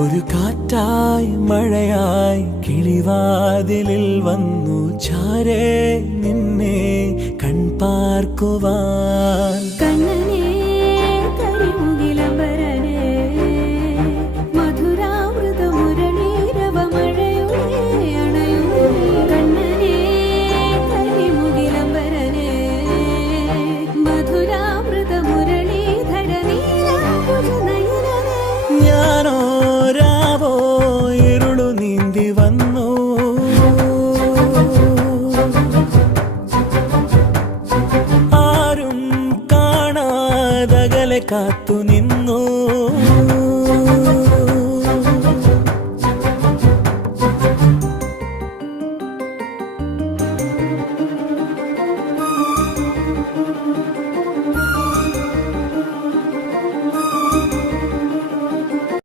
ഒരു കാറ്റായി മഴയായി കിളിവാതിലിൽ വന്നു ചാരേ നിന്നെ കൺപാർക്കുവാൻ. അകലകലെ കാത്തു നിന്നു.